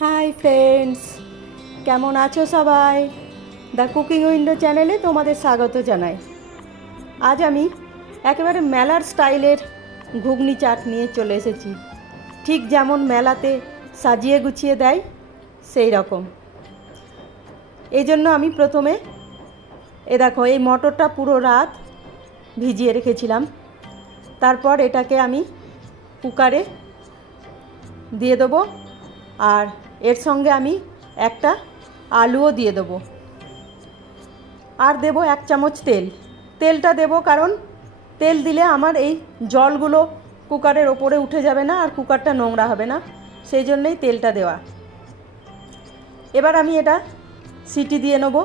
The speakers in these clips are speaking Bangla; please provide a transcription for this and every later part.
হাই ফ্রেন্ডস, কেমন আছো সবাই? দ্য কুকিং উইন্ডো চ্যানেলে তোমাদের স্বাগত জানাই। আজ আমি একেবারে মেলার স্টাইলের ঘুগনি চাট নিয়ে চলে এসেছি। ঠিক যেমন মেলাতে সাজিয়ে গুছিয়ে দেয় সেই রকম। এই জন্য আমি প্রথমে দেখো এই মটরটা পুরো রাত ভিজিয়ে রেখেছিলাম। তারপর এটাকে আমি কুকারে দিয়ে দেবো, আর এর সঙ্গে আমি একটা আলুও দিয়ে দেবো, আর দেবো 1 চামচ তেল। তেলটা দেবো কারণ তেল দিলে আমার এই জলগুলো কুকারের ওপরে উঠে যাবে না, আর কুকারটা নোংরা হবে না, সেই জন্যই তেলটা দেওয়া। এবার আমি এটা সিটি দিয়ে নেব।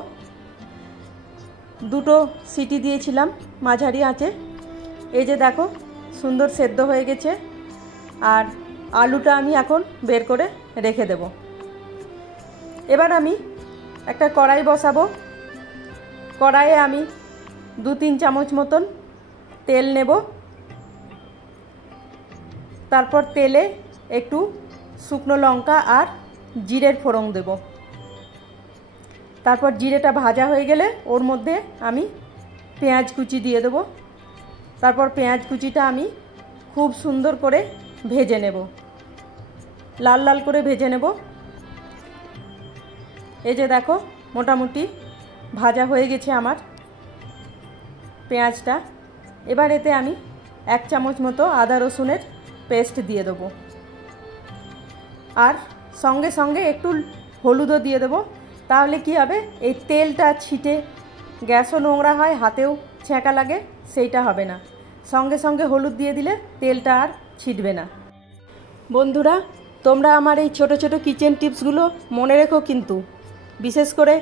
2টো সিটি দিয়েছিলাম মাঝারি আঁচে। এই যে দেখো সুন্দর সেদ্ধ হয়ে গেছে, আর আলুটা আমি এখন বের করে রেখে দেব। এবার আমি একটা কড়াই বসাবো। কড়াইয়ে আমি 2-3 চামচ মতন তেল নেব। তারপর তেলে একটু শুকনো লঙ্কা আর জিরের ফোড়ন দেব। তারপর জিরেটা ভাজা হয়ে গেলে ওর মধ্যে আমি পেঁয়াজ কুচি দিয়ে দেব। তারপর পেঁয়াজ কুচিটা আমি খুব সুন্দর করে ভেজে নেব, লাল লাল করে ভেজে নেব। এই যে দেখো মোটামুটি ভাজা হয়ে গেছে আমার পেঁয়াজটা। এবার এতে আমি 1 চামচ মতো আদা রসুনের পেস্ট দিয়ে দেবো, আর সঙ্গে সঙ্গে একটু হলুদও দিয়ে দেবো। তাহলে কি হবে, এই তেলটা ছিটে গ্যাসও নোংরা হয়, হাতেও ছ্যাঁকা লাগে, সেইটা হবে না। সঙ্গে সঙ্গে হলুদ দিয়ে দিলে তেলটা আর ছিটবে না। বন্ধুরা, তোমরা আমার এই ছোট ছোট কিচেন টিপসগুলো মনে রেখো কিন্তু। বিশেষ করে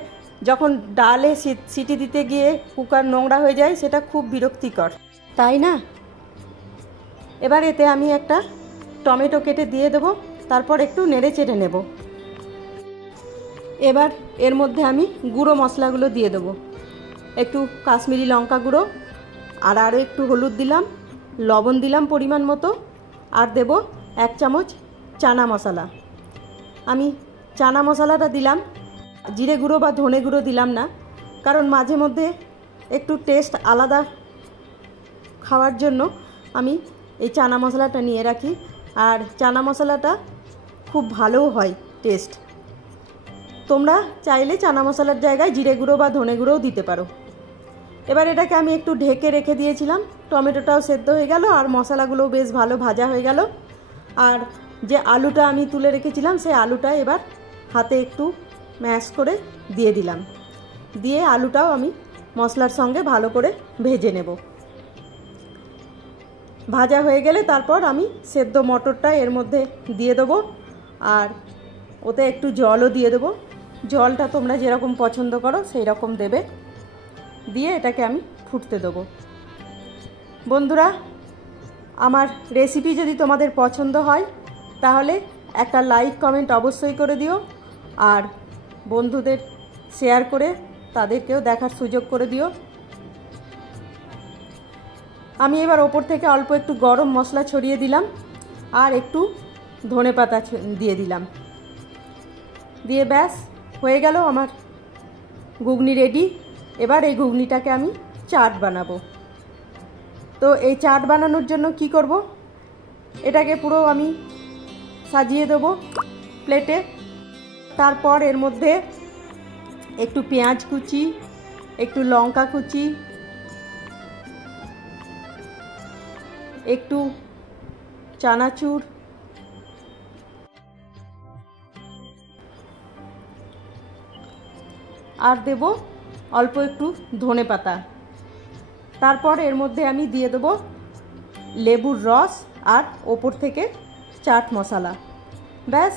যখন ডালে সিটি দিতে গিয়ে কুকার নোংরা হয়ে যায়, সেটা খুব বিরক্তিকর, তাই না? এবার এতে আমি একটা টমেটো কেটে দিয়ে দেবো, তারপর একটু নেড়ে চেড়ে নেব। এবার এর মধ্যে আমি গুঁড়ো মশলাগুলো দিয়ে দেবো। একটু কাশ্মীরি লঙ্কা গুঁড়ো, আর আরও একটু হলুদ দিলাম, লবণ দিলাম পরিমাণ মতো, আর দেব 1 চামচ চানা মশলা। আমি চানা মশলাটা দিলাম, জিরে গুঁড়ো বা ধনে গুঁড়ো দিলাম না, কারণ মাঝে মধ্যে একটু টেস্ট আলাদা খাওয়ার জন্য আমি এই চানা মশলাটা নিয়ে রাখি, আর চানা মশলাটা খুব ভালোও হয় টেস্ট। তোমরা চাইলে চানা মশলার জায়গায় জিরে গুঁড়ো বা ধনে গুঁড়োও দিতে পারো। এবার এটাকে আমি একটু ঢেকে রেখে দিয়েছিলাম। টমেটোটাও সেদ্ধ হয়ে গেল, আর মশলাগুলোও বেশ ভালো ভাজা হয়ে গেল। আর যে আলুটা আমি তুলে রেখেছিলাম, সেই আলুটা এবার হাতে একটু ম্যাশ করে দিয়ে দিলাম। দিয়ে আলুটাও আমি মশলার সঙ্গে ভালো করে ভেজে নেব। ভাজা হয়ে গেলে তারপর আমি সেদ্ধ মটরটা এর মধ্যে দিয়ে দেবো, আর ওতে একটু জলও দিয়ে দেবো। জলটা তোমরা যেরকম পছন্দ করো সেই রকম দেবে। দিয়ে এটাকে আমি ফুটতে দেবো। বন্ধুরা, আমার রেসিপি যদি তোমাদের পছন্দ হয় তাহলে একটা লাইক কমেন্ট অবশ্যই করে দিও, আর বন্ধুদের শেয়ার করে তাদেরকেও দেখার সুযোগ করে দিও। আমি এবার ওপর থেকে অল্প একটু গরম মশলা ছড়িয়ে দিলাম, আর একটু ধনেপাতা দিয়ে দিলাম। দিয়ে ব্যাস হয়ে গেল আমার ঘুগনি রেডি। এবার এই ঘুগনিটাকে আমি চাট বানাবো। তো এই চাট বানানোর জন্য কি করব, এটাকে পুরো আমি সাজিয়ে দেবো প্লেটে। তারপর এর মধ্যে একটু পেঁয়াজ কুচি, একটু লঙ্কা কুচি, একটু চানাচুর, আর দেব অল্প একটু ধনেপাতা। তারপর এর মধ্যে আমি দিয়ে দেবো লেবুর রস, আর ওপর থেকে চাট মশলা। ব্যাস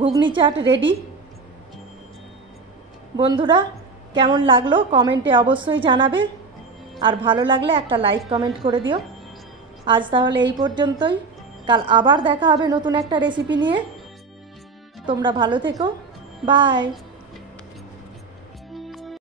ঘুগনি চাট রেডি। বন্ধুরা, কেমন লাগলো কমেন্টে অবশ্যই জানাবে, আর ভালো লাগলে একটা লাইক কমেন্ট করে দিও। আজ তাহলে এই পর্যন্তই। কাল আবার দেখা হবে নতুন একটা রেসিপি নিয়ে। তোমরা ভালো থেকো, বাই।